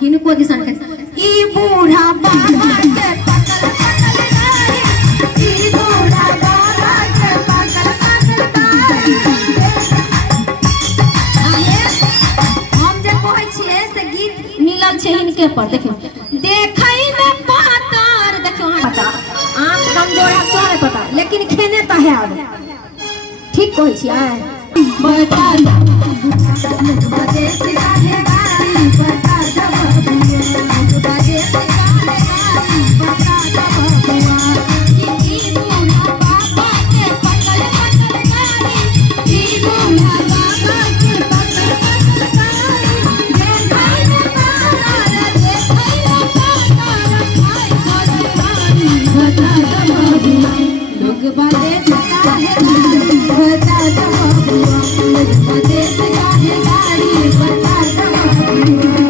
हिनको दिसन के ई बूढ़ा बाबा के पकड़ पकड़ गाड़ी ई बूढ़ा बाबा के पकड़ पकड़ गाड़ी आये हम जे कहै छियै से गीत मिलल छै हिनके पर देखियो देखै में पातर देखियो अहाँ पता आम कमजोर है तो नहीं पता लेकिन खेने तो है अब ठीक कहै छियै बता